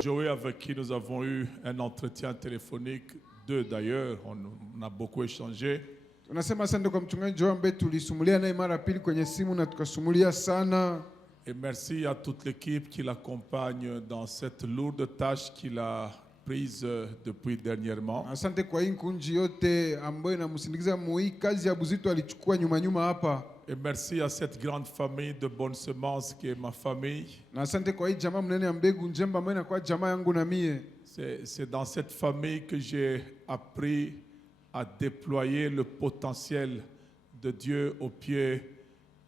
Joey, avec qui nous avons eu un entretien téléphonique, deux d'ailleurs, on a beaucoup échangé. Tunasema asante kwa mchungaji Joe ambaye tulisumulia naye mara pili kwenye simu na tukasumulia sana. Et merci à toute l'équipe qui l'accompagne dans cette lourde tâche qu'il a prise depuis dernièrement. Asante kwa hii kunji yote ambayo inamsindikiza hii kazi ya buzito alichukua nyuma hapa. Et merci à cette grande famille de bonne semence qui est ma famille. Na asante kwa hii jamaa mnene ya mbegu njema ambayo inakuwa jamaa yangu na mie. C'est dans cette famille que j'ai appris à déployer le potentiel de Dieu au pied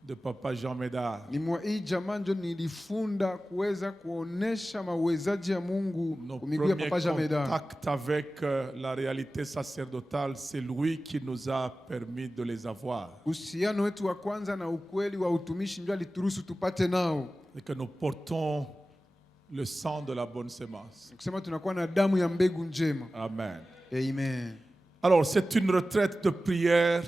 de Papa Jean Médard. Ni mwa hii jamaa ndio nilifunda kuweza kuonesha mawezaji ya Mungu Nos miguu ya Papa Jean Médard. contacts avec la réalité sacerdotale, c'est lui qui nous a permis de les avoir. Uhusiano wetu wa kwanza na ukweli wa utumishi ndio alituruhusu tupate nao. Et que nous portons le sang de la bonne semence. Kusema tunakuwa na damu ya mbegu njema. Amen. Amen. Alors, c'est une retraite de prière,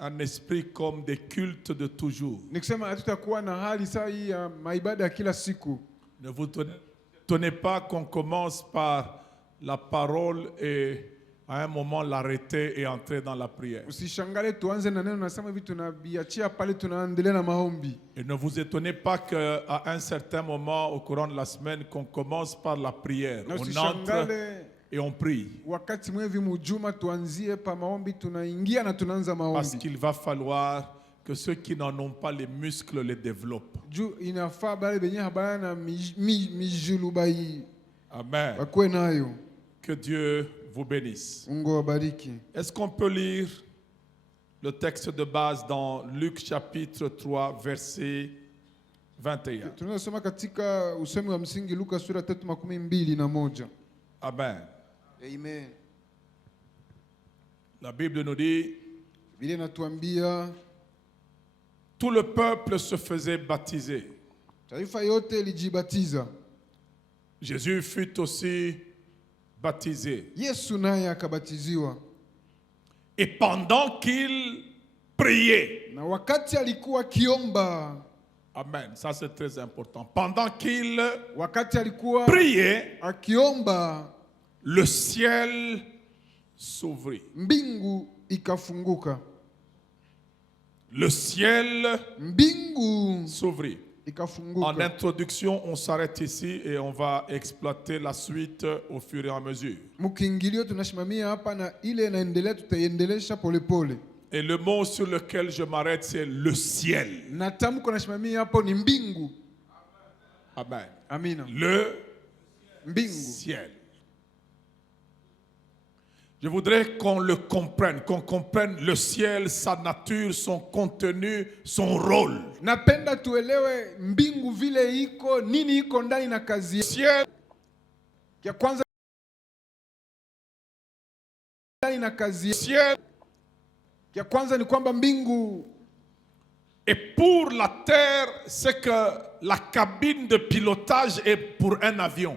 un esprit comme des cultes de toujours. Nikisema hatutakuwa na hali saa hii ya maibada ya kila siku. Ne vous tenez pas qu'on commence par la parole et à un moment l'arrêter et entrer dans la prière. Usishangale tuanze na neno nasema hivi tunabiachia pale tunaendelea na maombi. Et ne vous étonnez pas qu'à un certain moment au courant de la semaine qu'on commence par la prière. On entre et on prie. Wakati mwevi mujuma tuanzie pa maombi tunaingia na tunaanza maombi. Parce qu'il va falloir que ceux qui n'en ont pas les muscles les développent. Juu inafaa bale benye habana na mijulu bai. Amen. Bakwe nayo. Que Dieu vous bénisse. Mungu wabariki. Est-ce qu'on peut lire le texte de base dans Luc chapitre 3 verset 21? Tunasoma katika usemi wa msingi Luka sura 3:21. Amen. Amen. La Bible nous dit, Biblia inatuambia tout le peuple se faisait baptiser. taifa yote lijibatiza. Jésus fut aussi baptisé. Yesu naye akabatiziwa. Et pendant qu'il priait, Na wakati alikuwa kiomba. amen, ça c'est très important. Pendant qu'il Wakati alikuwa priait, akiomba, le ciel s'ouvrit. mbingu ikafunguka. Le ciel Mbingu s'ouvrit. En ikafunguka. introduction, on s'arrête ici et on va exploiter la suite au fur et à mesure. Mukingilio tunashimamia hapa na ile inaendelea tutaiendelesha polepole. Et le mot sur lequel je m'arrête, c'est le ciel. Na tamko nashimamia hapo ni mbingu. Amen. Amina. Le Mbingu. ciel. Je voudrais qu'on le comprenne, qu'on comprenne le ciel, sa nature, son contenu, son rôle. Napenda tuelewe mbingu vile iko, nini iko ndani na kazi. Le ciel, Ya kwanza ndani na kazi. le ciel Ya kwanza ni kwamba mbingu et pour la terre, c'est que la cabine de pilotage est pour un avion.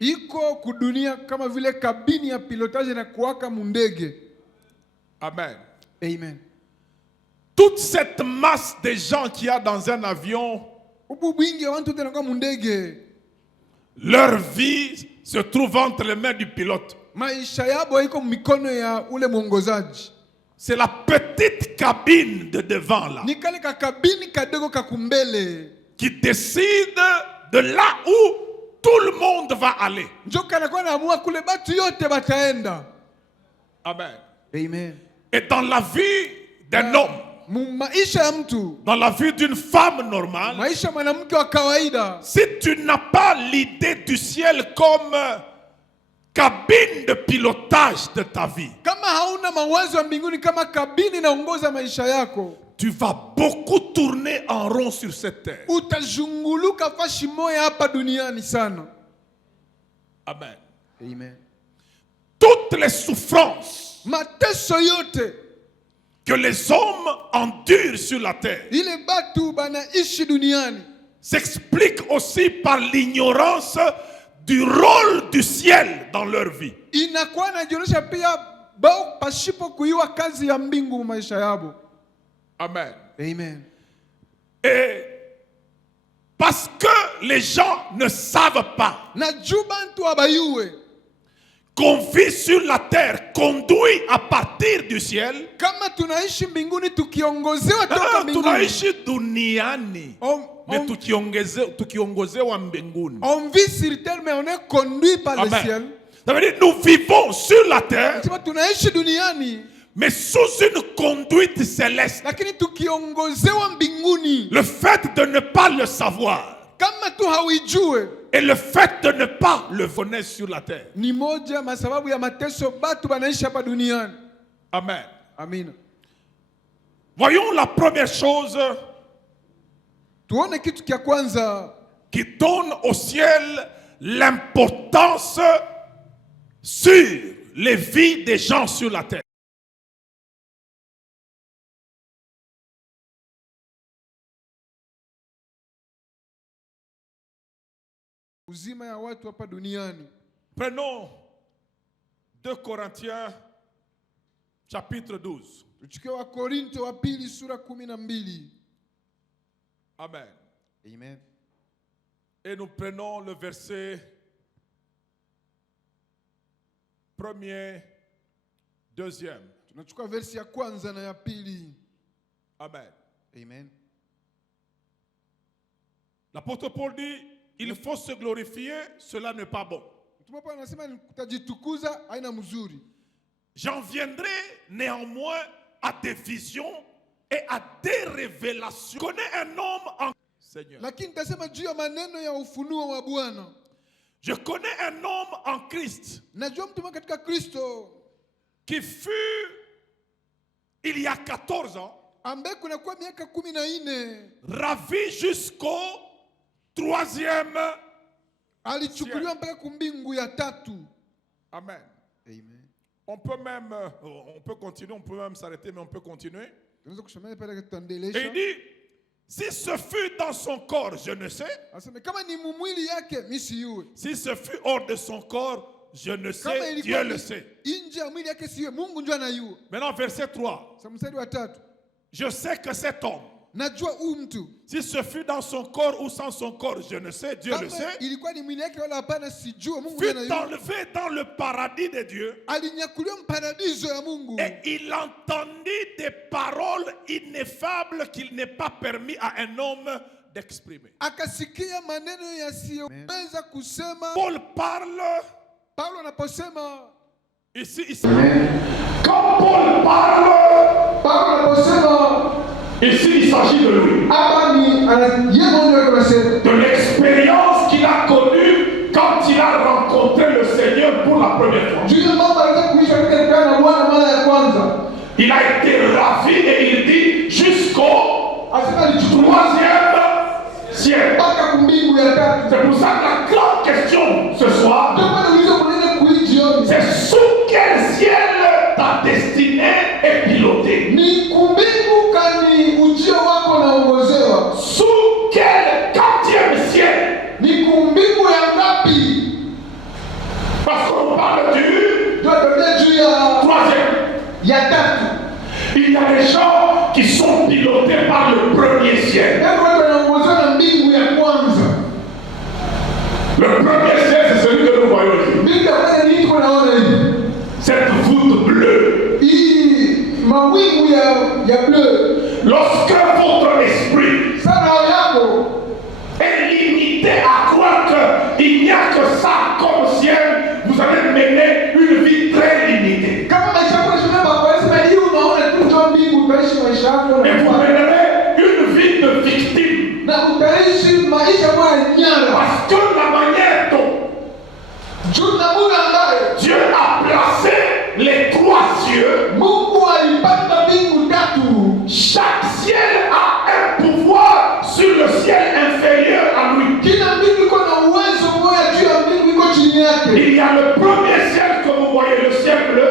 iko kudunia kama vile kabini ya pilotage na kuwaka mundege. Amen. Amen. Toute cette masse de gens qu'il y a dans un avion, Ubu bwingi ya watu tena kwa mundege. leur vie se trouve entre les mains du pilote. Maisha yabo iko mikono ya ule mwongozaji. C'est la petite cabine de devant là Ni kale ka kabini kadogo kakumbele. qui décide de là où tout le monde va aller. Njo kanakuwa naamua kule batu yote bataenda. Amen. Amen. Et dans la vie d'un homme, Maisha ya mtu, dans la vie d'une femme normale, maisha mwanamke wa kawaida, si tu n'as pas l'idée du ciel comme cabine de pilotage de ta vie, kama hauna mawazo ya mbinguni kama kabini inaongoza maisha yako, tu vas beaucoup tourner en rond sur cette terre. utazunguluka fashi moya hapa duniani sana. Amen. Amen. Toutes les souffrances Mateso yote que les hommes endurent sur la terre ile batu banaishi duniani s'expliquent aussi par l'ignorance du rôle du ciel dans leur vie. inakuwa inajionyesha pia bao pashipo kuiwa kazi ya mbingu maisha yabo. Amen. Amen. Et Parce que les gens ne savent pas najua bantu abayue qu'on vit sur la terre, conduit à partir du ciel. kama tunaishi mbinguni tukiongozewa toka mbinguni. Tunaishi duniani, mais On tukiongozewa mbinguni. on vit sur terre mais on est conduit par le Amen. ciel. Ça veut dire nous vivons sur la terre, Sema tunaishi duniani mais sous une conduite céleste. lakini tukiongozewa mbinguni. Le fait de ne pas le savoir Kama tu hauijue et le fait de ne pas le connaître sur la terre. ni moja masababu ya mateso batu banaishi hapa duniani. Amen. Amina. Voyons la première chose Tuone kitu kia kwanza qui donne au ciel l'importance sur les vies des gens sur la terre. uzima ya watu hapa duniani. Prenons 2 Corinthiens chapitre 12. Tuchukue wa Korinto wa pili sura 12. Amen. Amen. Et nous prenons le verset 1er, 2e. Tunachukua versi ya kwanza na ya pili. Amen. Amen. L'apôtre Paul dit, il faut se glorifier, cela n'est pas bon. Mtume Paulo anasema kutajitukuza haina mzuri. J'en viendrai néanmoins à des visions et à des révélations. Je connais un homme en Seigneur. Lakini tasema juu ya maneno ya ufunuo wa Bwana. Je connais un homme en Christ Najua mtu katika Kristo qui fut il y a 14 ans ambaye kunakuwa miaka 14 ravi jusqu'au 3e. alichukuliwa mpaka kumbingu ya 3. Amen. Amen. On peut continuer, on peut même s'arrêter, mais on peut continuer. Tunaweza kusomea pale Et tutaendelesha. il dit, si ce fut dans son corps, je ne sais. Asema kama ni mwili yake mimi siyue. Si ce fut hors de son corps, je ne Kama sais, ilikuwa Dieu le sait. nje ya mwili yake siyue, Mungu ndiye anayua. Maintenant, verset 3. Sasa mstari wa 3. Je sais que cet homme, Najua huyu mtu si ce fut dans son corps ou sans son corps, je ne sais, Dieu le kama sait, ilikuwa ni mwili yake wala hapana sijua, Mungu ndiye fut anayua. enlevé dans le paradis de Dieu. Alinyakuliwa mparadiso ya Mungu. Et il entendit des paroles ineffables qu'il n'est pas permis à un homme d'exprimer. Akasikia maneno yasiyoweza kusema. Paul parle Paulo anaposema ici. Quand Paul parle, Paulo anaposema ici il s'agit de lui. hapa ni De l'expérience qu'il a connue quand il a rencontré le Seigneur pour la première fois. Il a été ravi et il dit jusqu'au 3e ciel. C'est pour ça que la grande question ce soir, c'est sous quel ciel ta destinée est pilotée? Sous quel 4e ciel? Parce qu'on parle du 3e. Il y a des gens qui sont pilotés par le premier ciel. Le premier ciel, c'est celui que nous voyons ici. Cette voûte bleue. Lorsque votre esprit est limité à croire qu'il n'y a que ça comme ciel, vous allez mener une vie très limitée. Et vous mènerez une vie de victime. Parce que la manière dont Dieu a placé les 3 cieux, chaque ciel a un pouvoir sur le ciel inférieur à lui. Il y a le premier ciel que vous voyez, le ciel bleu.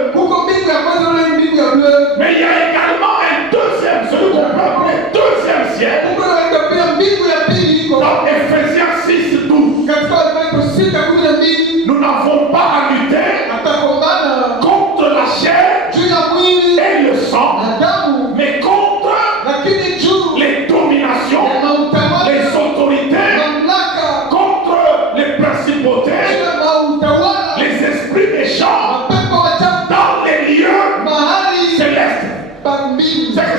Mais il y a également un deuxième, celui qu'on peut appeler deuxième ciel. Dans Ephésiens 6:12. Nous n'avons pas à lutter contre la chair et le sang, mais contre les dominations, les autorités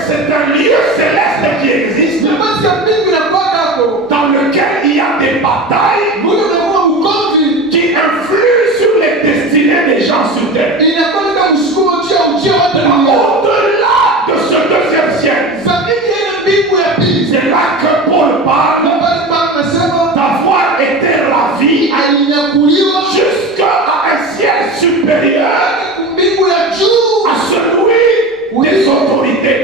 c'est un lieu céleste qui existe, dans lequel il y a des batailles qui influent sur les destinées des gens sur terre. Au-delà de ce deuxième siècle, c'est là que Paul parle d'avoir été ravi jusqu'à un ciel supérieur à celui des autorités.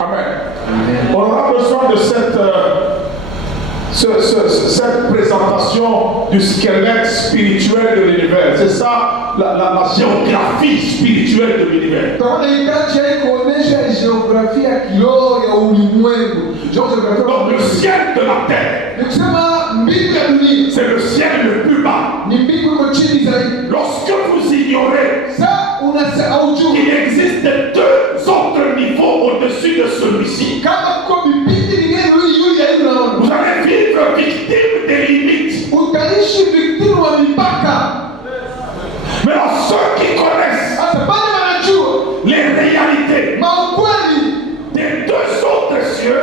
Amen. On aura besoin de cette présentation du squelette spirituel de l'univers. C'est ça la géographie spirituelle de l'univers. Donc le ciel de la terre, c'est le ciel le plus bas. Lorsque vous ignorez qu'il existe deux autres niveaux au-dessus de celui-ci, vous allez vivre victime des limites. Mais à ceux qui connaissent les réalités des deux autres cieux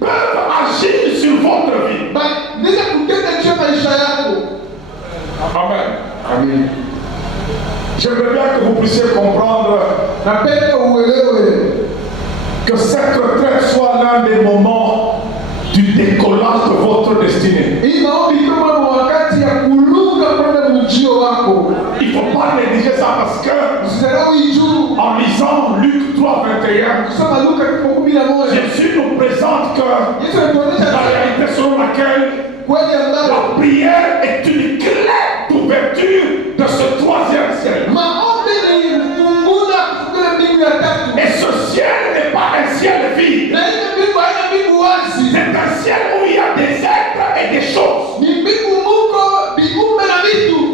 peuvent agir sur votre vie. Amen. Amen. J'aimerais bien que vous puissiez comprendre que cette retraite soit l'un des moments du décollage de votre destinée. Il ne faut pas négliger ça parce que en lisant Luc 3:21, Jésus nous présente que la réalité selon laquelle la prière est une clé d'ouverture de ce troisième ciel. Et ce ciel n'est pas un ciel vide. C'est un ciel où il y a des êtres et des choses.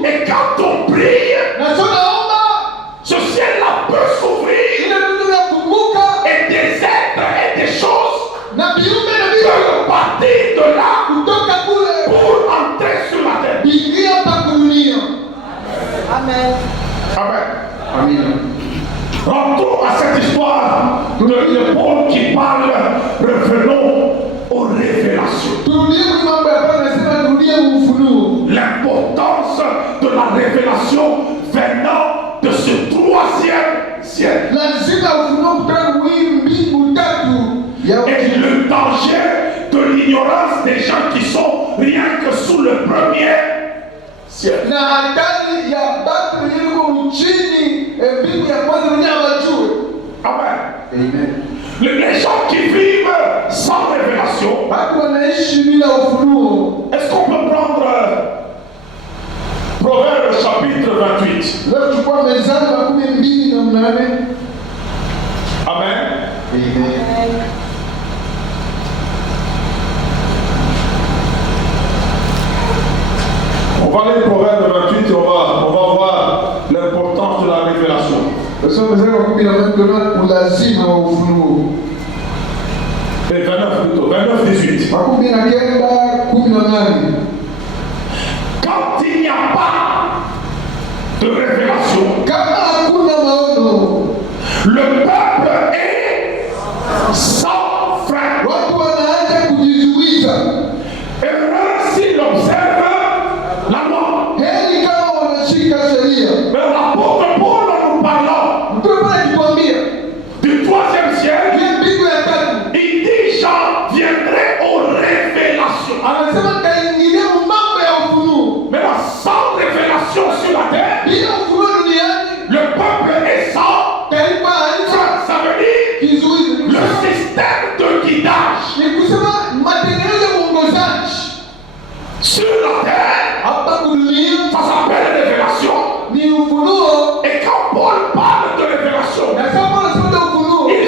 Et quand on prie, ce ciel-là peut s'ouvrir et des êtres et des choses peuvent partir de là pour entrer sur la terre. Amen. Amen. Amen. Rentrons à cette histoire de Paul qui parle. Revenons aux révélations. L'importance de la révélation venant de ce troisième ciel. Et le danger de l'ignorance des gens qui sont rien que sous le premier ciel. Amen. Amen. Les gens qui vivent sans révélation, est-ce qu'on peut prendre Proverbe chapitre 28? Amen. Amen. On va aller Proverbe 28 et on va voir l'importance de la révélation. Et 29 plutôt, 29-18. Quand il n'y a pas de révélation, le peuple est sans frein. Heureux s'il observe la loi. Mais l'apôtre Paul nous parlant du troisième ciel, il dit j'en viendrai aux révélations. Mais sans révélation sur la terre, le peuple est sans. Ça veut dire le système de guidage sur la terre, ça s'appelle révélation. Et quand Paul parle de révélation, il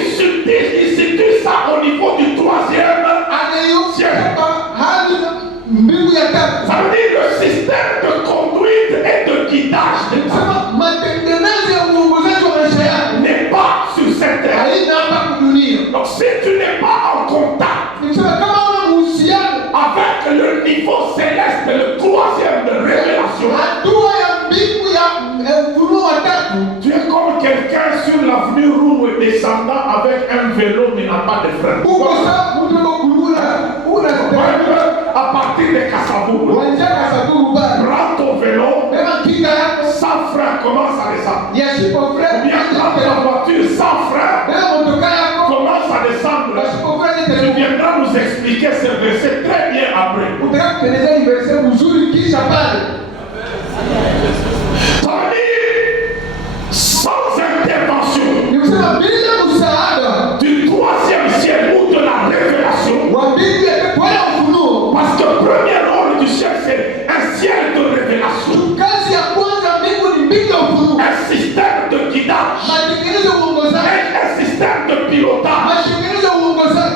situe ça au niveau du troisième ciel. Ça veut dire le système de conduite et de guidage de n'est pas sur cette terre. Donc si tu n'es pas en contact avec le niveau céleste, le troisième de révélation, tu es comme quelqu'un voiture roule descendant avec un vélo mais n'a pas de frein. À partir de Kassabou, prends ton vélo, sans frein, commence à descendre. Ou bien prends ta voiture sans frein, commence à descendre. Tu viendras nous expliquer ce verset très bien après. Sans intervention du troisième ciel ou de la révélation, parce que le premier rôle du ciel c'est un ciel de révélation, un système de guidage, un système de pilotage,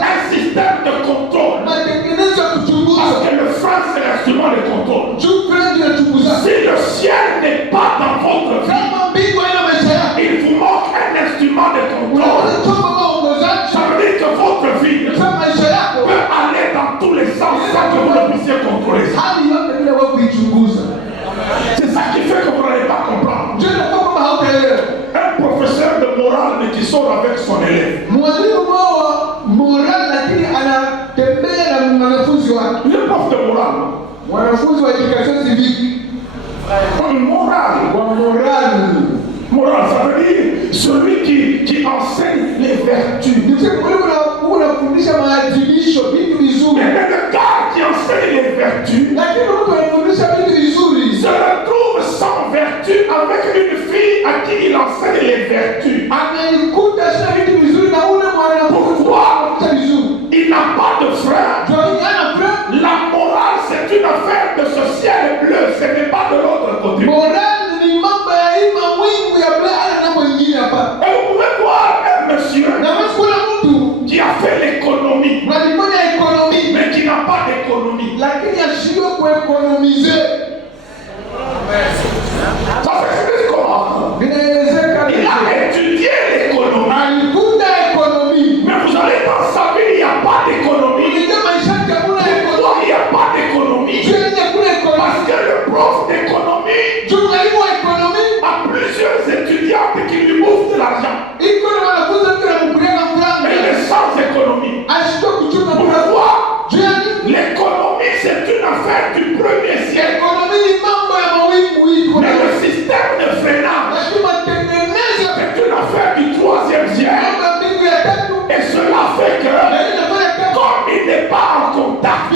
un système de contrôle, parce que le frein c'est l'instrument de contrôle. Si le ciel n'est pas dans votre vie, il vous manque un instrument de contrôle. Ça veut dire que votre vie peut aller dans tous les sens sans que vous ne puissiez contrôler ça. C'est ça qui fait que vous n'allez pas comprendre. Un professeur de morale qui sort avec son élève. Le prof de morale. Morale, ça veut dire celui qui enseigne les vertus. Mais le gars qui enseigne les vertus se retrouve sans vertu avec une fille à qui il enseigne les vertus. Pourquoi? Il n'a pas de frère. La morale, c'est une affaire de ce ciel bleu, ce n'est pas de l'autre côté. Et vous pouvez voir un monsieur qui a fait l'économie, mais qui n'a pas d'économie. Ça s'explique comment? Il a étudié l'économie, mais vous allez dans sa vie, il n'y a pas d'économie. Pourquoi il n'y a pas d'économie? Parce que le prof d'économie a plusieurs étudiantes qui lui bouffent de l'argent. Il est sans économie. Pourquoi? L'économie c'est une affaire du premier siècle. Mais le système de freinage c'est une affaire du troisième siècle. Et cela fait que comme il n'est pas en contact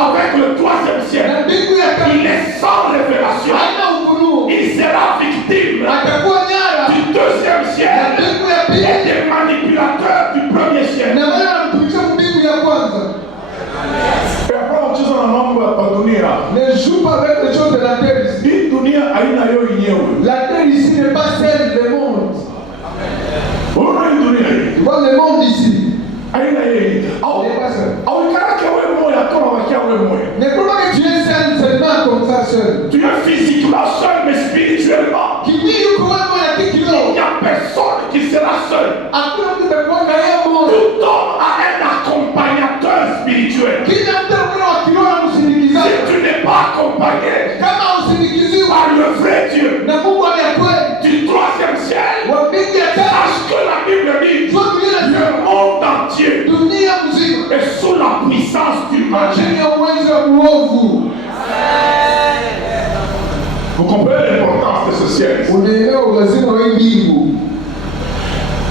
avec le troisième siècle, il est sans révélation. Il sera victime du deuxième siècle et des manipulateurs du premier siècle. Et après on dit ça dans ne joue pas avec les choses de la terre ici. La terre ici n'est pas celle du monde. Voilà le monde ici. Ne crois pas que tu es seul seulement comme ça seul. Tu es physiquement seul mais spirituellement. Il n'y a personne qui sera seul. Tout homme a un accompagnateur spirituel. Si tu n'es pas accompagné par le vrai Dieu du troisième ciel, sache que la Bible dit le monde entier est sous la puissance du mal. Vous comprenez l'importance de ce ciel?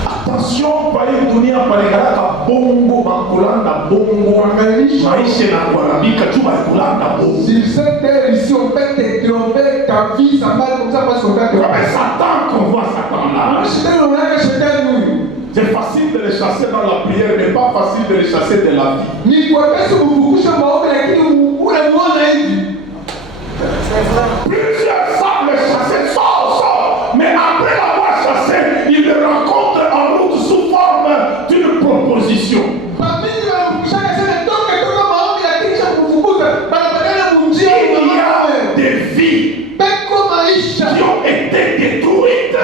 Attention, paye dunia paregaraka bongo bakulanda bongo maisha na kuharibika tu bakulanda bongo. Sur cette terre ici on peut te tromper, ta vie ça va comme ça parce qu'on t'a trompé. Mais Satan qu'on voit Satan là. C'est facile de les chasser dans la prière, mais pas facile de les chasser de la vie. Plusieurs savent le chasser, sort. Mais après l'avoir chassé, ils le rencontrent en route sous forme d'une proposition. Il y a des vies qui ont été détruites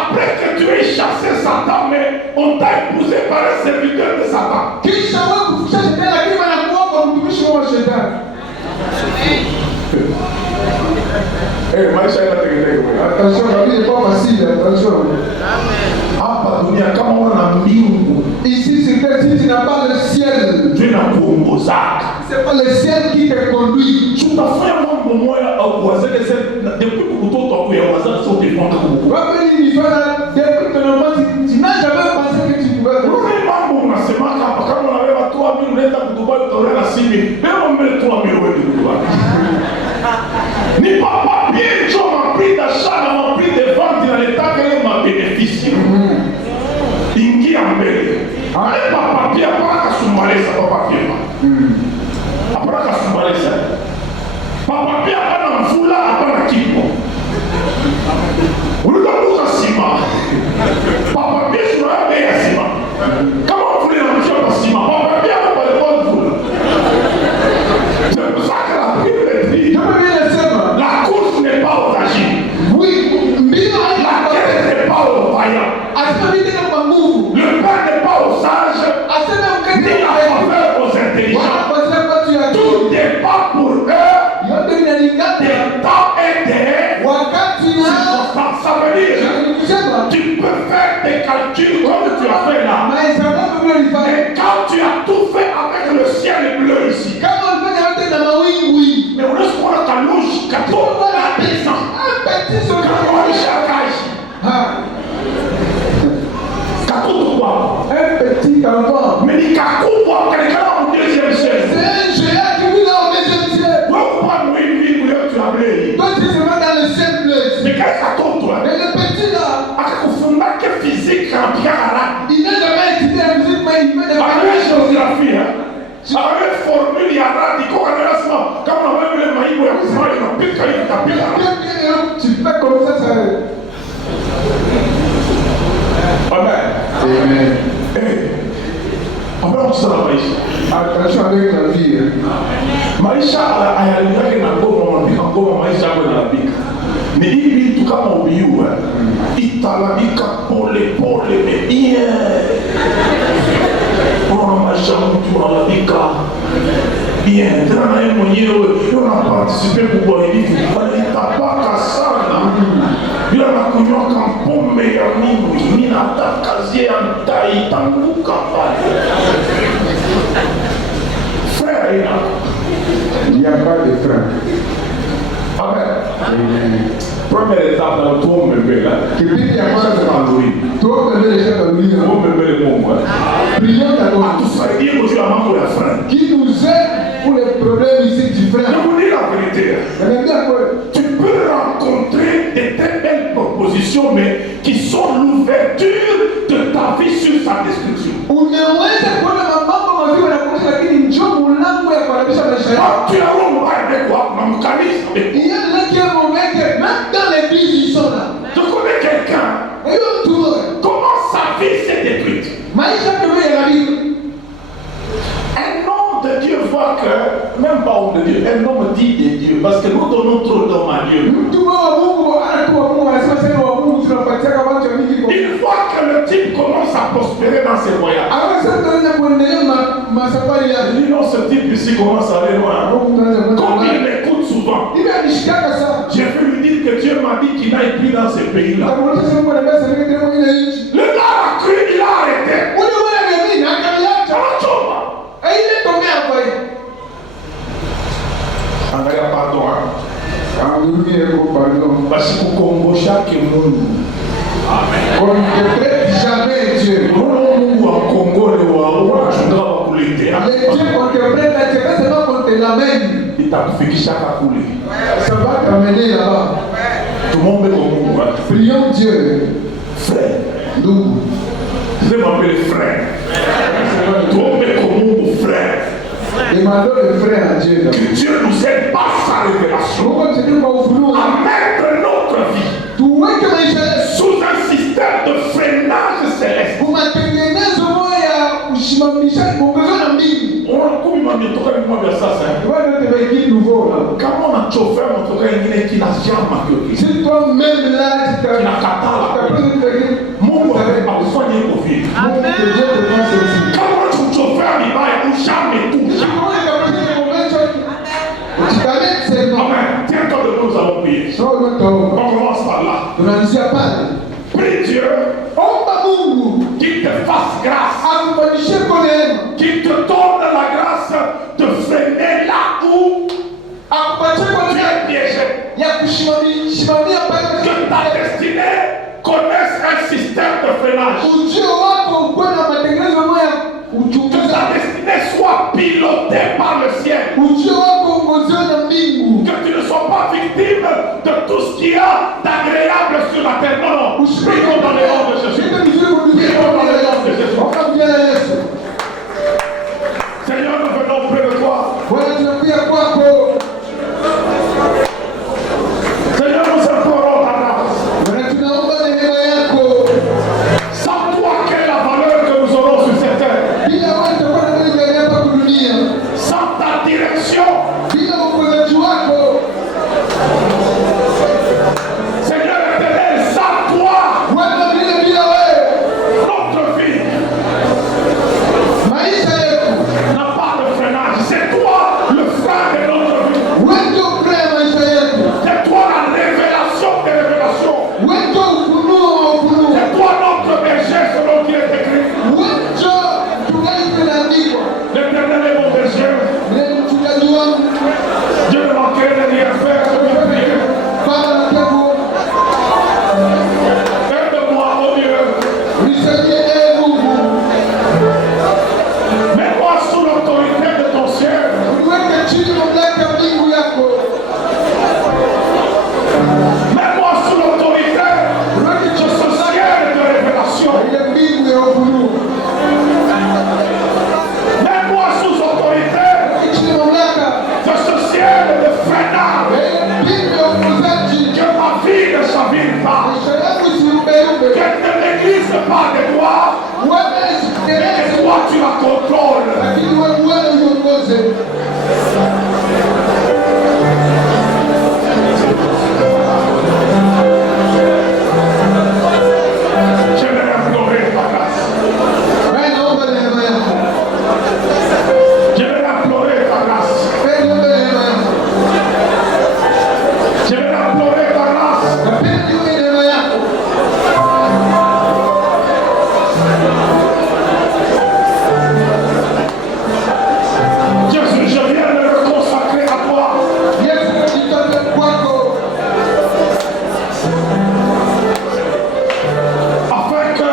après que tu aies chassé Satan, mais on t'a épousé par un serviteur de Satan. Attention, la vie n'est pas facile. attention. Hapa dunia kama wana mbingu. Ici sur terre, si tu n'as pas le ciel, Dieu inakuongozaka. c'est pas le ciel qui te conduit. Tutafanya mambo moya au wazee depuis kutoto au ya wazee sote fanga kuku. Rappelez une fois, depuis que tu n'as jamais pensé que tu pouvais faire. Wewe mambo unasemaka hapa kama wewe watu wa mimi unaenda kudubai utaona simu. Leo mbele tu amiro wewe kudubai. Ni papa bien cho mapri d'achat na mapri de vente na l'état que les ma bénéficie. Ingia mbele. Ale papa pia paka sumalesa papa pia. Apaka sumalesa. Papa pia hapana mvula hapana kipo. Unakuta sima. Papa pia sura ya sima. Kama mvula inamshia kwa sima, papa pia hapa alikuwa mvula. C'est ça que la Bible dit. La course n'est pas aux agiles. Oui, La guerre n'est pas aux vaillants. Le pain n'est pas aux sages, ni la faveur aux intelligents. Tout n'est pas pour eux. Des temps et des circonstances. Ça veut dire, tu peux faire des calculs comme tu as fait là. Mais quand tu as tout fait avec le ciel bleu ici, mais on laisse prendre ta louche, quand on a descend, quand on a un petit enfant. mais il y a quelqu'un au deuxième ciel. C'est un géant qui vit là au deuxième ciel. Toi, tu es seulement dans le ciel bleu. Mais Mais le petit là, physique, il n'a jamais étudié la musique, mais il fait des avec géographie, avec formule, il y a là, il y a comme on a même les maïs, tu fais comme ça, ça. Amen. Attention avec la vie. Maisha hayalimaki na ngoma wanapika ngoma maisha yako yanalabika. Ni hii vitu kama ubiu italabika pole pole bien. Ona maisha mtu analabika bien. Tena na yeye mwenyewe unaparticipe kubadilika. Anatapaka sana. Bila na kunywa kampombe ya mingi. Mimi nataka kazi ya mtai tanguka pale. Frère, il n'y a pas de frein. Amen. Première étape dans le tour bébé là. Kipindi ya kwanza Louis. toi bébé les gens de lui. Tour bébé le Mungu. Prions d'abord. Atusaidie kujua mambo ya frein. Qui nous aide pour les problèmes ici du frein. Je vous dis la vérité. Tu peux rencontrer de très belles propositions mais qui sont l'ouverture de ta vie sur sa destruction. Unaweza kuona mambo mazuri yanakuja lakini njoo mlango ya kuharibisha maisha yako. Tu as un moment avec quoi dans le calice. Il y a des gens qui ont même dans l'église ils sont là. Je connais quelqu'un. Et eux tout. Comment sa vie s'est détruite. Maisha kama ya David. Un homme de Dieu voit que, même pas homme de Dieu, un homme dit de Dieu, parce que nous donnons trop d'hommes à Dieu. Il voit que le type commence à prospérer dans ses voyages. Il dit non, ce type ici commence à aller loin. Comme il m'écoute souvent, je vais lui dire que Dieu m'a dit qu'il n'aille plus dans ces pays-là. Le gars a cru, il a arrêté. Et il est tombé en foyer. Angalia pardon. Pardon. Parce que Congo chaque monde. On ne traite jamais Dieu. Mungu wa Congo ni wa wachunga wa kulete. Les dieux qu'on te prête là, c'est pas seulement qu'on te l'amène. Itakufikisha kule. Ça va t'amener là-bas. Tout le monde est au Mungu. Prions Dieu. Frère. Nous. Je m'appelle frère. Tout le monde est au Mungu frère. Demandons le frère à Dieu. Que Dieu nous aide par sa révélation à mettre notre vie sous un système de freinage céleste. On a combien de temps moi de ça comment on a chauffeur notre gars qui n'a jamais si toi-même là tu Mungu a besoin de profit. Comment tu chauffeur libaya ou jamais tout. Amen. Tiens-toi de nous, nous allons prier. On commence par là. ménage. Que ta destinée soit pilotée par le ciel. Que tu ne sois pas victime de tout ce qu'il y a d'agréable sur la terre. Non, non. Prions dans le nom de Jésus. Prions dans le nom de Jésus. Seigneur, nous venons auprès de toi. Seigneur, nous implorons ta grâce. Sans toi, quelle est la valeur que nous aurons sur cette terre? Sans ta direction, Seigneur éternel, sans toi, notre vie n'a pas de freinage. C'est toi le frein de notre vie. C'est toi la révélation des révélations. C'est toi notre berger selon qui est écrit. L'éternel est mon berger. Je ne manquerai de rien faire sur mes prières. Aide-moi, oh Dieu. Mets-moi sous l'autorité de ton ciel. Mets-moi sous l'autorité de ce ciel de révélation. Mets-moi sous autorité de ce ciel de freinage. Que ma vie ne s'abîme pas. Que ne m'église pas de toi. Et que toi tu la contrôles. J'aimerais implorer ta grâce. J'aimerais implorer ta grâce. J'aimerais implorer ta grâce. Jésus, je viens me consacrer à toi. Afin que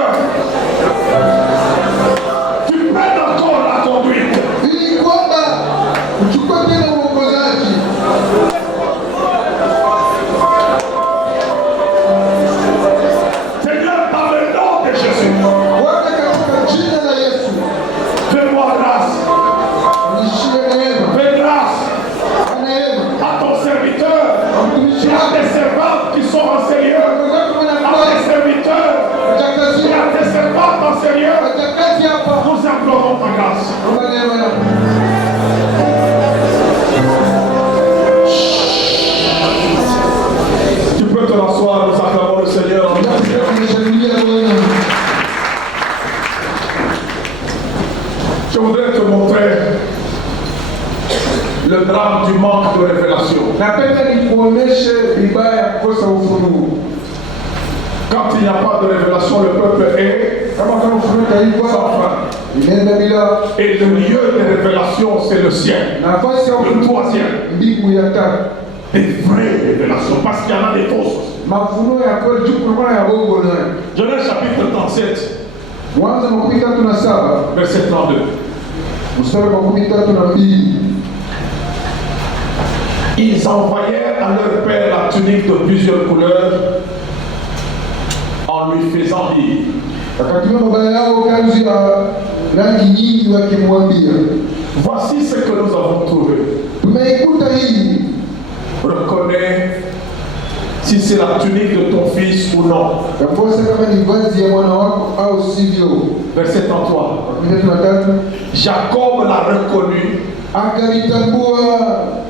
tu prennes encore la conduite. Seigneur, dans le nom de Jésus, fais-moi grâce. Fais grâce à ton serviteur. Tu as des servantes qui sont en Seigneur. À tes serviteurs. Tu as des servantes en Seigneur. Nous implorons ta grâce. Tu peux te rasseoir, nous acclamons le Seigneur. Je voudrais te montrer le drame du manque de révélation. Quand il n'y a pas de révélation, le peuple est sans fin. Et le lieu de révélation, c'est le ciel. Le troisième. Des vraies révélations, parce qu'il y en a des fausses. Genèse chapitre 37, verset 32. Ils envoyèrent à leur père la tunique de plusieurs couleurs en lui faisant dire: voici ce que nous avons trouvé. Reconnais si c'est la tunique de ton fils ou non. Verset 33. Jacob l'a reconnu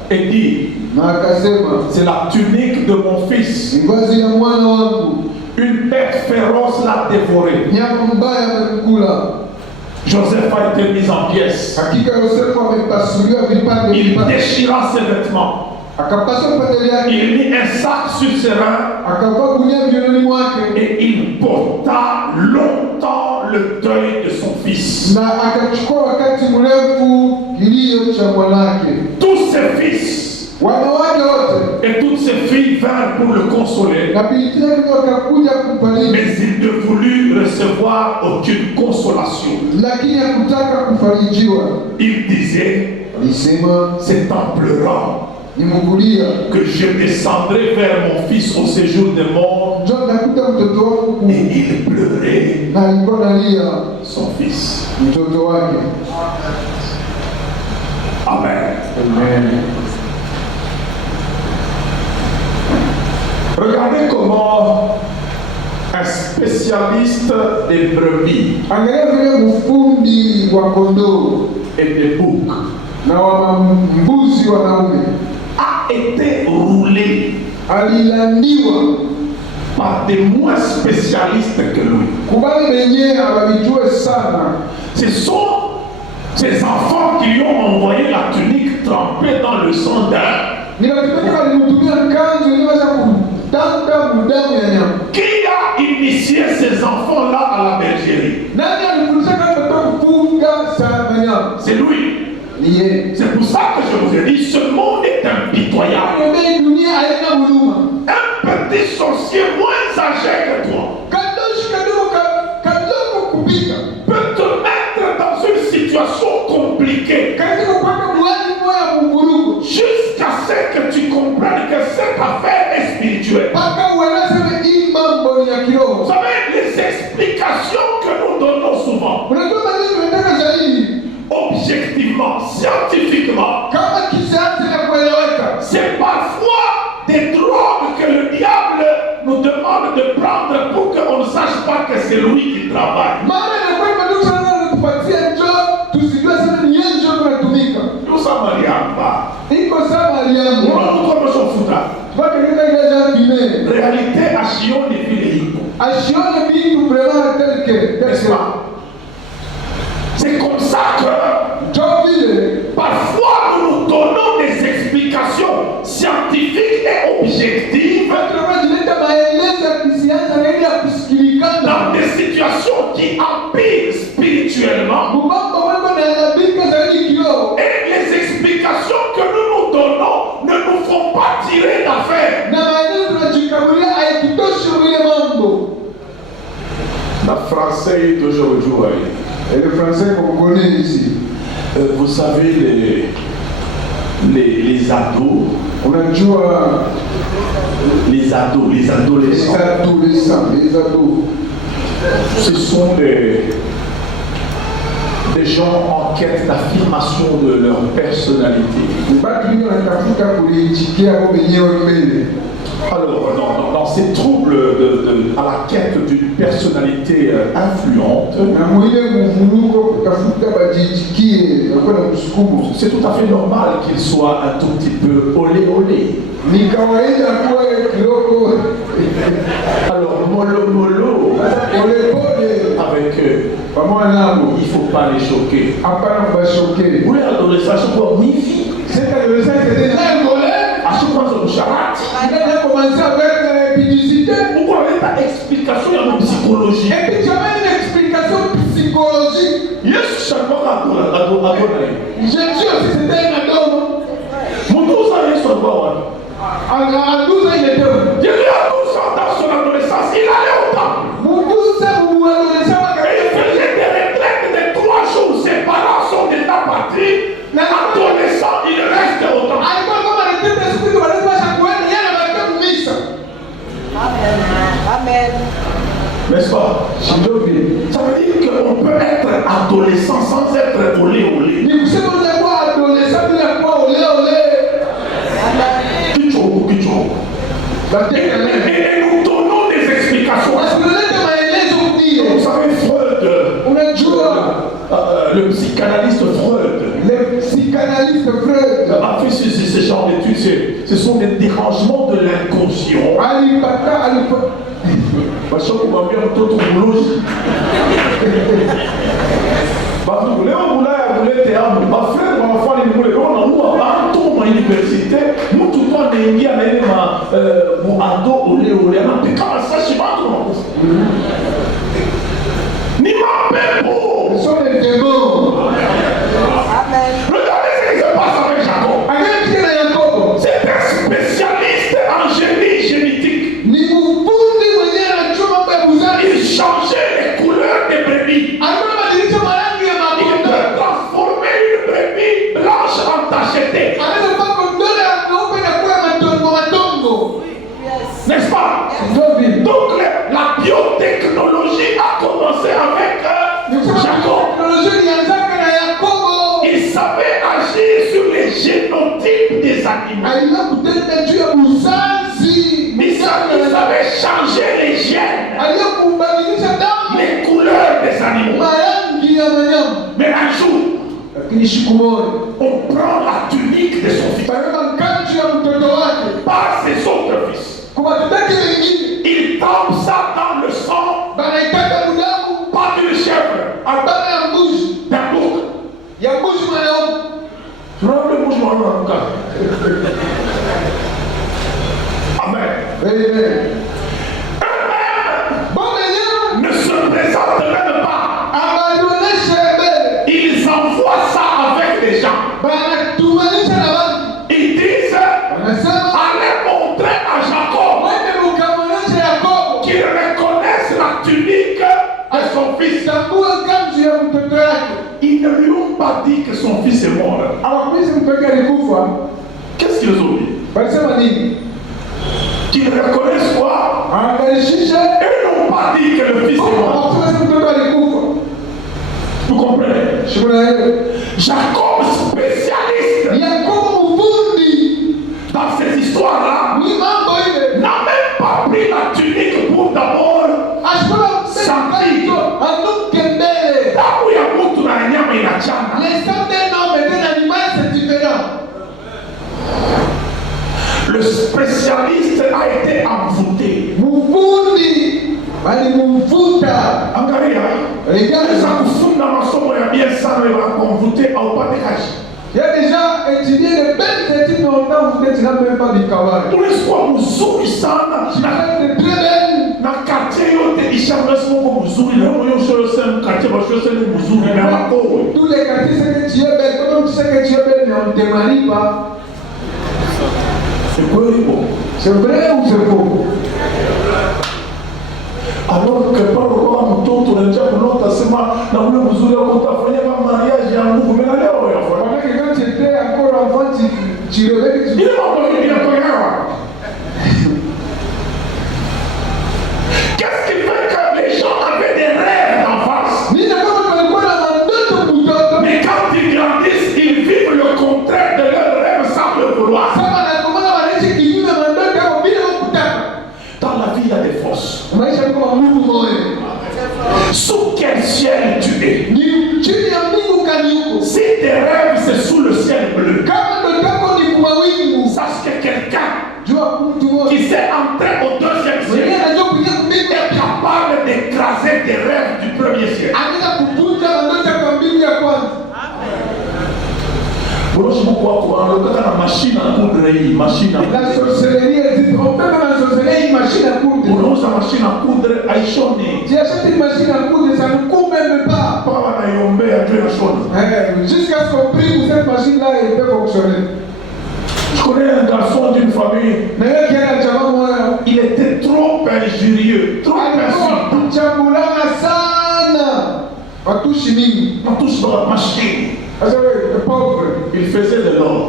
et dit: c'est la tunique de mon fils. Une bête féroce l'a dévoré. Joseph a été mis en pièces. Il déchira ses vêtements. Il mit un sac sur ses reins et il porta longtemps le deuil de son fils. Tous ses fils Et toutes ces filles vinrent pour le consoler. Mais il ne voulut recevoir aucune consolation. Il disait, c'est en pleurant que je descendrai vers mon fils au séjour des morts. Et il pleurait son fils. Amen. Regardez comment un spécialiste des brebis et des boucs a été roulé par des moins spécialistes que lui. Ce sont ces enfants qui lui ont envoyé la tunique trempée dans le sang d'un. Qui a initié ces enfants-là à la bergerie? C'est lui. C'est pour ça que je vous ai dit, ce monde est impitoyable. Un petit sorcier moins âgé que toi peut te mettre dans une situation compliquée jusqu'à ce que tu comprennes que cette affaire est spirituelle. Vous savez, les explications que nous donnons souvent, objectivement, scientifiquement, c'est parfois des drogues que le diable nous demande de prendre pour qu'on ne sache pas que c'est lui qui travaille. Nous sommes réalité à Chion et Philéico. N'est-ce pas? C'est comme ça que parfois nous nous donnons des explications scientifiques et objectives dans des situations qui empirent spirituellement. Et les explications que nous nous donnons ne nous font pas tirer d'affaire. La français d'aujourd'hui. Et le français qu'on connaît ici. Vous savez, les ados. On a joué les adolescents. Les ados. Ce sont des gens en quête d'affirmation de leur personnalité. Alors, dans ces troubles à la quête d'une personnalité influente, c'est tout à fait normal qu'il soit un tout petit peu olé. Alors, mollo, avec eux, il ne faut pas les choquer. Oui, l'adolescent, je crois, oui, c'est l'adolescent qui était à chaque fois, c'est une charade. Pourquoi avec ta explication il y a une psychologie? Et puis tu avais une explication psychologique. Yes, chaque fois Jésus aussi c'était un ado. Mon 12 ans, il est sur le bord. À 12 ans, il était où? Jésus a 12 ans dans son adolescence, il allait au temple. Mon 12 ans, mon adolescent. Et il faisait des retraites de 3 jours. Ses parents sont déjà partis. L'adolescent, il reste au temple. Amen. N'est-ce pas? Ça veut dire qu'on peut être adolescent sans être olé. Et nous donnons des explications. Vous savez, Freud, le psychanalyste Freud, a fait ce genre d'études. Ce sont des dérangements de l'inconscient. Parce qu'on va bien tout boulot. Ma frère, ma femme, ils voulaient on a l'université. Nous, tout le monde est mis à mon ado, olé. On a comme ça, je sais pas comment. Ni ma père, Ce sont des démons. Amen. Regardez ce qui se passe avec Jacob. Avec qui est Jacob? C'est animaux. Aina kutenda juu ya uzazi. Ils avaient changé les gènes, Aina kubadilisha damu. les couleurs des animaux. Marangi ya wanyama. Mais un jour, Lakini siku moja on prend la tunique de son fils baba kanzu ya mtoto wake par ses autres fils. kwa watoto wengine Il tombe ça dans le sang, banaitaka mudamu pas d'une chèvre, abana ya mbuzi d'un bouc. ya mbuzi mwanaume. Tunaona le mbuzi mwanaume. Amen. Amen. Ne se présente même pas. Ils envoient ça avec les gens. Ils disent, allez montrer à Jacob qu'il reconnaisse la tunique de son fils. Ils ne lui ont pas dit que son fils est mort. Qu'est-ce qu'ils ont dit? Qu'ils reconnaissent quoi? Ils n'ont pas dit que le fils est mort. Vous comprenez? Jacob, spécialiste dans ces histoires-là, n'a même pas pris la tunique pour d'abord sentir. Tabu ya mtu na nyama inachana. Le spécialiste a été envoûté. Angalia, za kufunga masomo ya bien sana wanakonvoute au pate kazi. Il y a déjà étudié de belles études, mais autant vous n'êtes même pas du cavale. Tulikuwa mzuri sana na quartier yote ishamresi Mungu mzuri na moyo shoro sema quartier ba shoro sema mzuri na wako. Tous les quartiers c'est que tu es belle, comme tu sais que tu es belle, mais on ne te marie pas. C'est quoi bon? C'est vrai ou c'est faux? Alors que par rapport à mtoto na jambo lolote sema na ule mzuri utafanya kama mariage ya Mungu mimi leo ya fora. Pendant que quand tu étais encore enfant, tu rêvais que tu... Il va pas venir à toi. Qu'est-ce qui fait que les gens avaient des rêves d'enfance? Mais quand ils grandissent, ils vivent le contraire de leurs rêves sans le vouloir. Dans la vie, il y a des forces. Sous quel ciel tu es? Si tes rêves c'est sous le ciel bleu, sache que quelqu'un qui s'est entré au deuxième ciel est capable d'écraser tes rêves du premier ciel. La sorcellerie existe. On peut même en sorcellerie une machine à coudre. Unauza machine à coudre haishoni. Tu achètes une machine à coudre, ça ne coud même pas. Pas wanaiombea tu inashoni. Jusqu'à ce qu'on prie pour cette machine-là, elle peut fonctionner. Je connais un garçon d'une famille. Il était trop injurieux, trop insultant. Matouche dans la machine. Il faisait de l'or.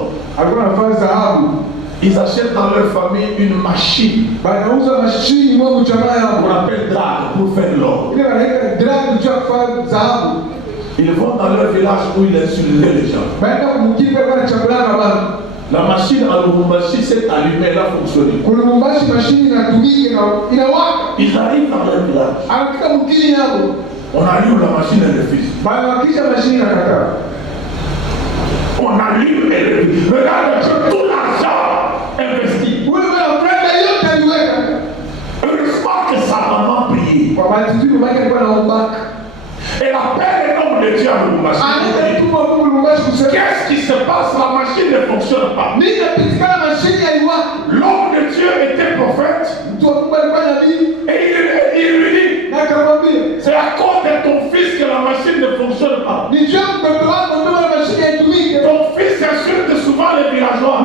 Ils achètent dans leur famille une machine. On appelle drague pour faire l'or. Ils vont dans leur village où ils insultaient les gens. La machine à Lubumbashi s'est allumée, elle a fonctionné. Ils arrivent dans leur village. On allume la machine et le fils. On allume et le fils. Regarde tout l'argent investi. Heureusement que sa maman priait. Elle appelle l'homme de Dieu à Lubumbashi. Qu'est-ce qui se passe? La machine ne fonctionne pas. L'homme de Dieu était prophète. Et il lui dit, c'est à cause de ton fils que la machine ne fonctionne pas. Ton fils insulte souvent les villageois.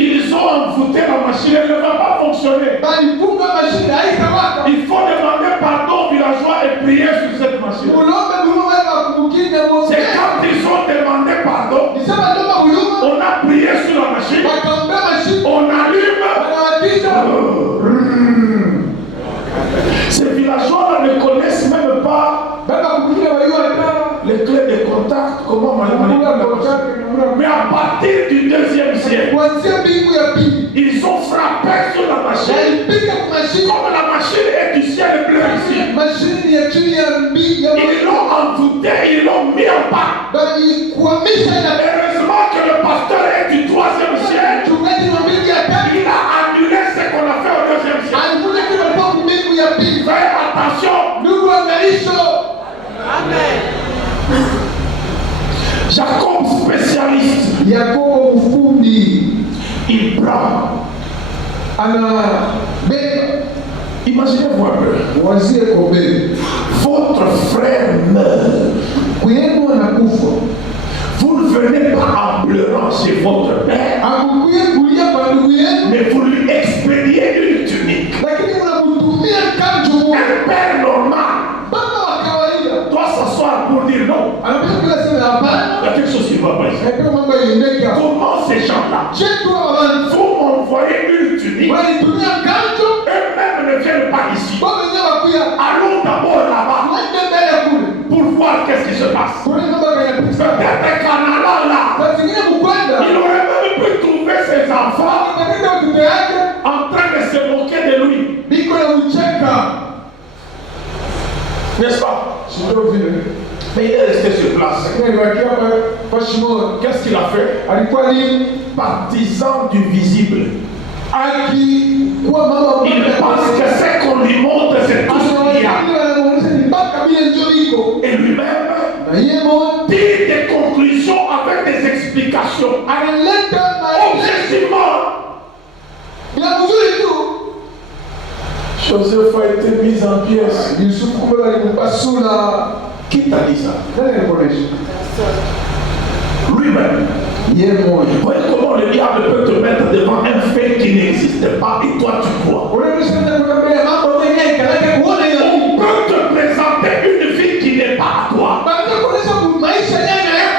Ils ont envoûté la machine, elle ne va pas fonctionner. Il faut demander pardon aux villageois et prier sur cette machine. C'est quand ils ont demandé pardon, on a prié sur la machine, on allume. Ces villageois ne connaissent même pas les clés de contact, comment manipuler la machine. Mais à partir du deuxième siècle, ils ont frappé sur la machine. Comme la machine est du ciel bleu ici, ils l'ont envoûté, ils l'ont mis en bas. Heureusement que le pasteur est du troisième siècle. Il a annulé ce qu'on a fait au deuxième siècle. Faites attention. Amen. Jacob spécialiste. Il prend. Imaginez-vous un peu. Votre frère meurt. Vous ne venez pas en pleurant chez votre père, mais vous lui expédiez une tunique. Un père normal doit s'asseoir pour dire non. Il y a quelque chose qui ne va pas ici. Comment ces gens-là vous m'envoyez une tunique? Eux-mêmes ne viennent pas ici. Allons d'abord là-bas pour voir qu'est-ce qui se passe. Peut-être qu'en allant là, il aurait même pu trouver ses enfants en train de se moquer de lui. N'est-ce pas? Mais il est resté sur place. Qu'est-ce qu'il a fait? Partisan du visible. Il pense que ce qu'on lui montre, c'est tout ce qu'il y a. Et lui-même dit des conclusions avec des explications. Objectivement, Joseph a été mis en pièces. Qui t'a dit ça? Lui-même. Voyez comment le diable peut te mettre devant un fait qui n'existe pas et toi tu crois. On peut te présenter une vie qui n'est pas à toi.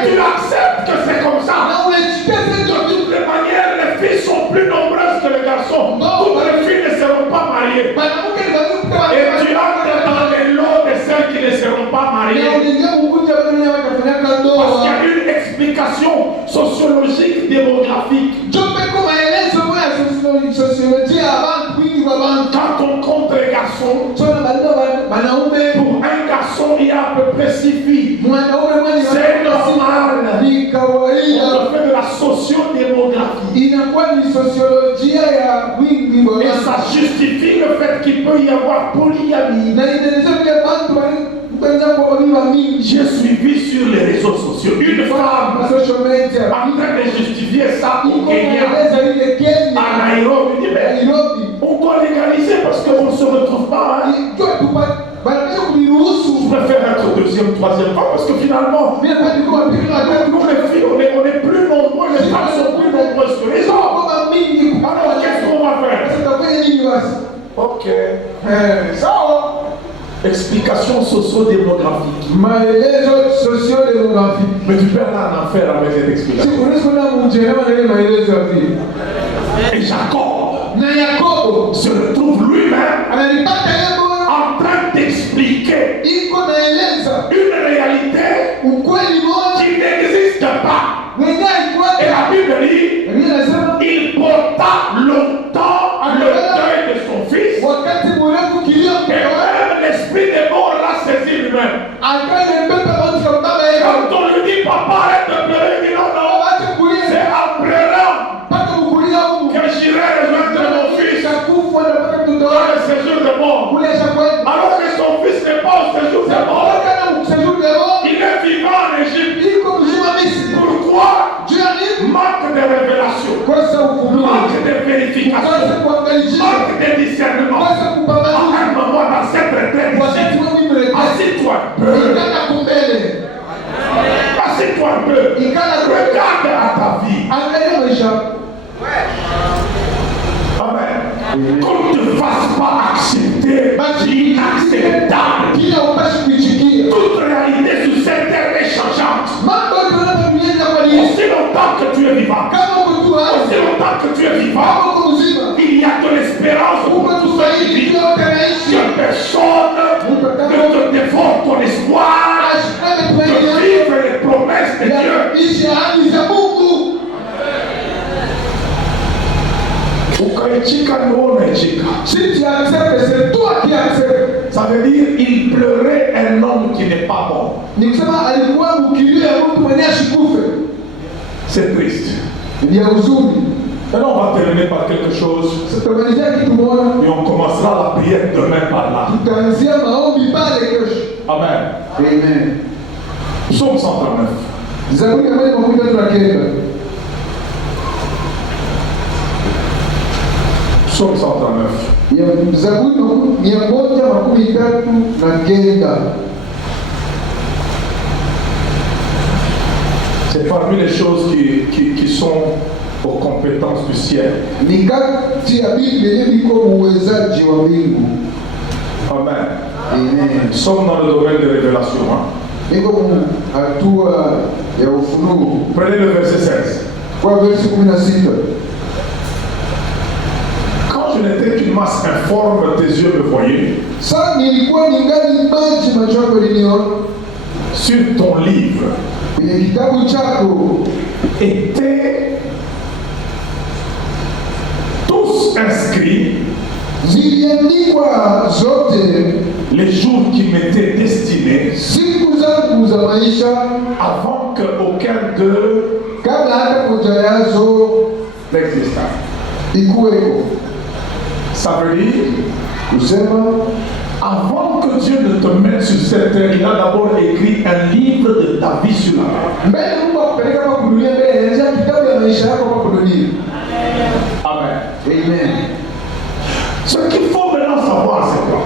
Tu acceptes que c'est comme ça. De toutes les manières, les filles sont plus nombreuses que les garçons. Toutes les filles ne seront pas mariées. Et tu entres dans les lots de celles qui ne seront pas mariées. Parce qu'il y a une explication sociologique, démographique. Quand on compte les garçons, pour un garçon, il y a à peu près 6 filles. C'est normal. On fait de la sociodémographie. Et ça justifie le fait qu'il peut y avoir polygamie. J'ai suivi sur les réseaux sociaux une femme en train de justifier ça au Kenya, à Nairobi. On doit légaliser parce qu'on ne se retrouve pas. Hein? Je préfère être deuxième, troisième fois parce que finalement, nous les filles, on est plus nombreux, les femmes sont plus nombreuses que les hommes. Alors qu'est-ce qu'on va faire? Ok. Explication socio-démographique. Mais tu peux aller en enfer avec cette explication. Et Jacob se retrouve lui-même en train d'expliquer une réalité qui n'existe pas. Et la Bible dit, il porta longtemps le deuil de son fils. Et même l'esprit des morts l'a saisi lui-même. Quand on lui dit, papa, arrête de pleurer, il dit non, non. C'est en pleurant que j'irai rejoindre mon fils dans le séjour de mort. Alors que son fils n'est pas au séjour de mort. Il est vivant en Égypte. Pourquoi? Manque de révélation, manque de vérification, manque de discernement. À un moment dans cette retraite, assieds-toi un peu. Assieds-toi un peu. Regarde à ta vie. Amen. Qu'on ne te fasse pas accepter l'inacceptable. Toute réalité sur cette terre est changeante. Aussi longtemps que tu es vivant, aussi longtemps que tu es vivant, il y a de l'espérance pour tous ceux qui vivent. Que personne ne te dévore ton espoir de vivre les promesses de Dieu. Si tu acceptes, c'est toi qui acceptes. Ça veut dire il pleurait un homme qui n'est pas bon. C'est triste. Maintenant, on va terminer par quelque chose. Et on commencera la prière demain par là. Amen. Amen. Psaume 139. Psaume 139. C'est parmi les choses qui sont aux compétences du ciel. Amen. Amen. Nous sommes dans le domaine de révélation. Prenez le verset 16. Quand je n'étais qu'une masse informe, tes yeux me voyaient. Sur ton livre étaient tous inscrits les jours qui m'étaient destinés avant qu'aucun d'eux n'existât. Ça veut dire, avant que Dieu ne te mette sur cette terre, il a d'abord écrit un livre de ta vie sur la terre. Amen. Amen. Ce qu'il faut maintenant savoir, c'est quoi?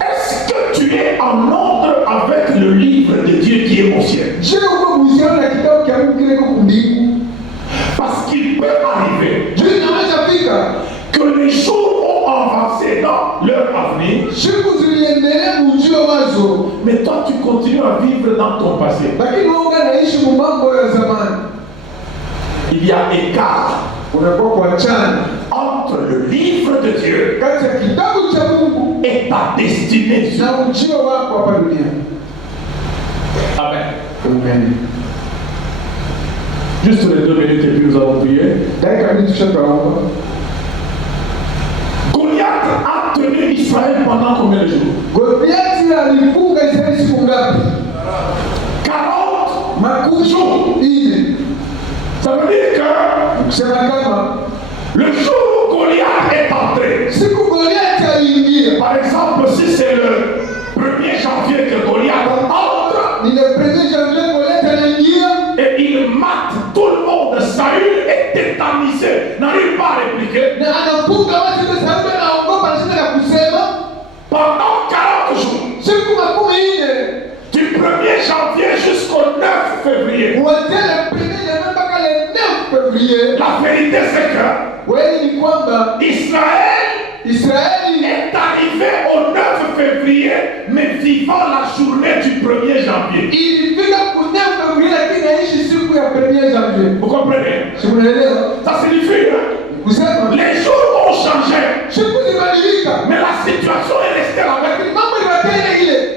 Est-ce que tu es en ordre avec le livre de Dieu qui est au ciel? Parce qu'il peut arriver que les jours ont avancé dans leur avenir, mais toi tu continues à vivre dans ton passé. Il y a écart entre le livre de Dieu et ta destinée. Amen. Amen. Juste les 2 minutes et puis nous allons prier. Goliath a tenu Israël pendant combien de jours? 40 jours. Ça veut dire que le jour où Goliath est entré, par exemple, si c'est le 1er janvier que Goliath entre, et il mate tout le monde, Saül est tétanisé, n'arrive pas à répliquer. Pendant 40 jours, du 1er janvier jusqu'au 9 février, la vérité c'est que Israël est arrivé au 9 février, mais vivant la journée du 1er janvier. Vous comprenez? Ça signifie les jours ont changé, mais la situation est restée la même.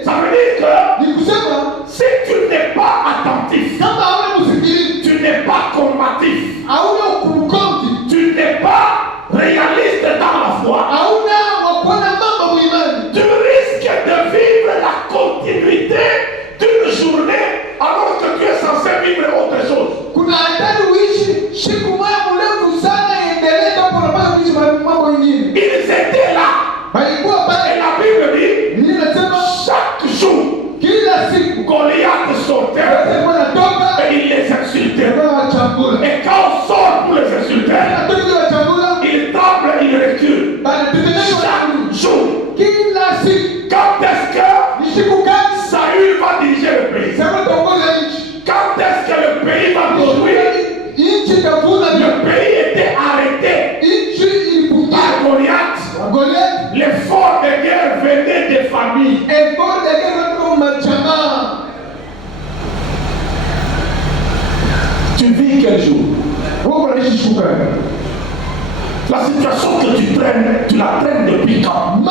Ça veut dire que si tu n'es pas attentif, tu n'es pas combatif, tu n'es pas réaliste dans la foi, tu risques de vivre la continuité d'une journée alors que tu es censé vivre autre chose. Ils étaient là. Et la Bible dit, chaque jour, Goliath sortait et il les insultait. Et quand on sort pour les insulter, il tremble et il recule. Chaque jour. Quand est-ce que Saül va diriger le pays? Quand est-ce que le pays va construire? Le pays était arrêté par Goliath. L'effort de guerre venait des familles. Tu vis quel jour? La situation que tu traînes, tu la traînes depuis quand?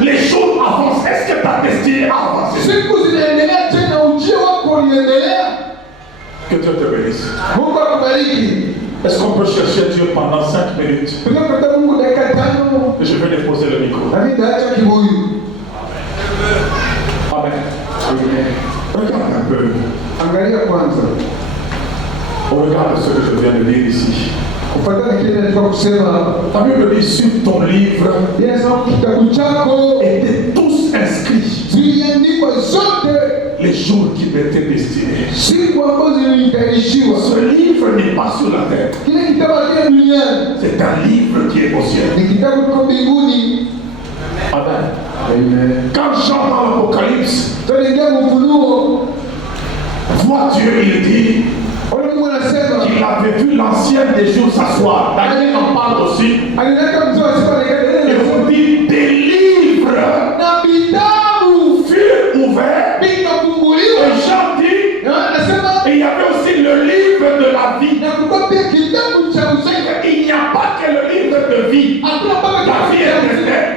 Les jours avancent. Est-ce que ta destinée a avancé? Que Que Dieu te bénisse. Mungu akubariki. Est-ce qu'on peut chercher Dieu pendant 5 minutes? Tunapata Mungu dakika 5. Je vais déposer le micro. Na mimi naacha kibuyu. Amen. Regarde un peu. Angalia kwanza. On regarde ce que je viens de lire ici. Kufuatana kile nilikuwa kusema. La Bible dit sur ton livre Inasema kitabu chako étaient tous inscrits ziliandikwa zote les jours qui m'étaient destinés. siku ambazo zilitayarishiwa. Ce livre n'est pas sur la terre. Kile kitabu kile duniani C'est un livre qui est au ciel. ni kitabu kiko mbinguni. Amen. Amen. Quand Jean dans l'Apocalypse Tunaingia Ufunuo, voit Dieu, il dit ole Mungu anasema qu'il avait vu l'ancien des jours s'asseoir. Daniel en parle aussi. alileta mzee wa siku Et alikaendelea vous dit des livres na vitabu furent ouverts. vikafunguliwa. Et Jean dit, Na anasema et il y avait aussi le livre de la vie. na kulikuwa pia kitabu cha uzima. Il n'y a pas que le livre de vie. Hakuna mpaka La vie est éternelle.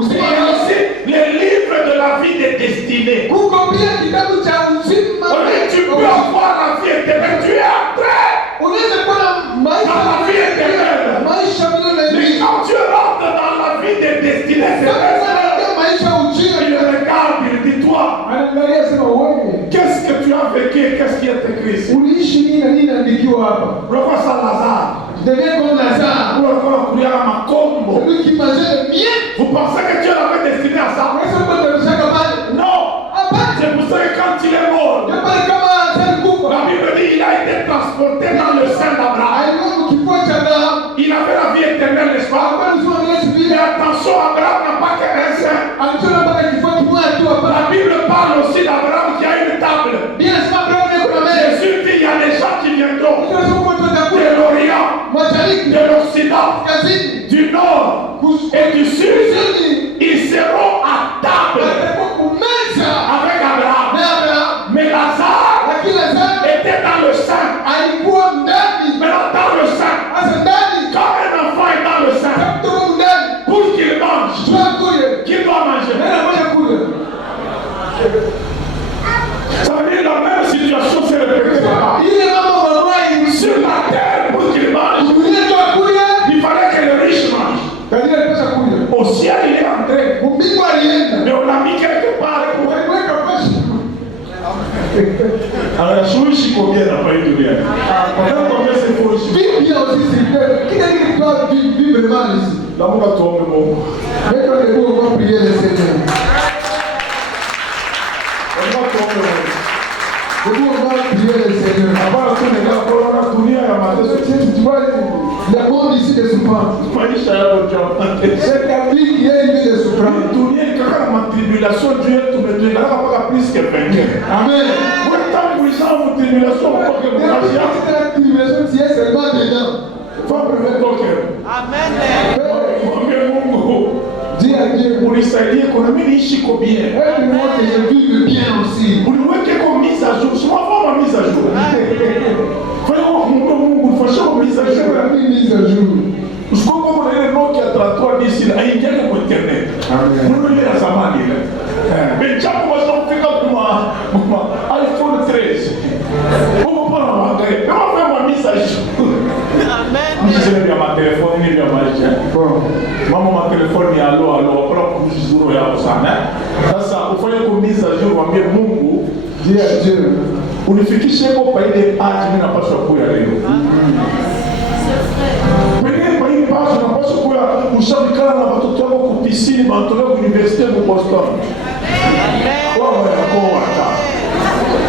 Il y a aussi le livre de la vie des destinées. kuko pia kitabu cha uzima. Tu peux avoir la vie éternelle. Tu es entré Unaweza kuwa na dans la vie éternelle. maisha milele Mais hivi. quand tu rentres dans la vie des destinées, c'est Sasa vrai. unaingia maisha ya ujira. Il regarde, il dit toi, Anaangalia sema wewe qu'est-ce que tu as vécu, qu'est-ce qui est écrit ici? uliishi nini na nini inaandikiwa hapa. Unakuwa Saint Lazare. Devient comme Lazare. Unakuwa kulia na makombo. Celui qui mangeait le bien. Vous pensez que Dieu l'avait destiné à ça? Unaweza kuwa utamshaka pale. Non. Hapana. C'est pour ça que quand il est mort, Ndio pale kama alikufa. la Bible dit il a été transporté dans le sein d'Abraham. Alikuwa kifua cha Abraham. Il avait la vie éternelle, n'est-ce pas? Hapana sio milele Mais sivile. attention, Abraham n'a pas qu'un sein. Alichora mpaka kifua kimoja tu hapa. La Bible parle aussi d'Abraham qui a une table. Bien sema Abraham yuko na meza. Jésus dit il y a des gens qui viendront Ndio sema kwa de tutakuwa l'Orient, mashariki de l'Occident, kaskazini. du Nord et du Sud. Ils seront à table Atakuwa kumeza avec Abraham. na Abraham. Mais Lazare Lakini Lazaro était dans le sein. alikuwa ndani. Maintenant, dans le sein, Sasa ndani quand un enfant est dans le sein, kutoka ndani pour qu'il mange, tuakule. qui doit manger? Nani moja kule. Ça veut dire la même situation s'est répétée là-bas. Ile mama wamai Sur la terre, pour qu'il mange, dunia tuakule. il fallait que le riche mange. Kadiri alipasha kule. Au ciel, il est entré. Mbingu alienda. Mais on l'a mis quelque part. Waliweka pesa. Anashuishi combien hapa hii duniani? Combien c'est kuishi? Vipi ya sisi? Kila kitu kwa vipi mali. Na Mungu tuombe Mungu. Ndio ndio kwa prier le Seigneur. Mungu tuombe Mungu. Ndio kwa prier le Seigneur. Hapana tu ni kama corona dunia ya mateso. Sisi tu vois la monde ici de souffrance. Maisha yao ndio. C'est la vie qui est une vie de souffrance. Dunia kaka ma tribulation Dieu tumetuenda kama plus que vainqueur. Amen. Wewe tangu ulishamu tribulation kwa que mkashia. La tribulation si est seulement dedans. Faut prévenir donc. Amen. Mwambie Mungu. Dis à Dieu, Unisaidie kuna mimi niishi kwa bien. aide-moi que je vive bien aussi. Uniweke kwa mise à jour. Sio ma mise à jour. Fanya Mungu fasha mise à Je jour. vais la mise à jour. Usiku kama ile Nokia 3310 ile aingiane kwa internet. Amen. Mungu ile ya zamani ile. Benjapo wasa kufika kwa iPhone 13. Mungu pana wangalie. Kama fanya mise à jour. Amen. Msiseme vya matelefoni ni vya maisha. Bon. Mama matelefoni alo wapala kuzuru yao sana. Sasa ufanye kumiza juu mwambie Mungu, Dis à Dieu, unifikishe kwa ile page mimi napaswa kuya leo. Pengine kwa hii page napaswa kuya ushabikana na watoto wako kupisini, watoto wako university mu Boston. Wao wako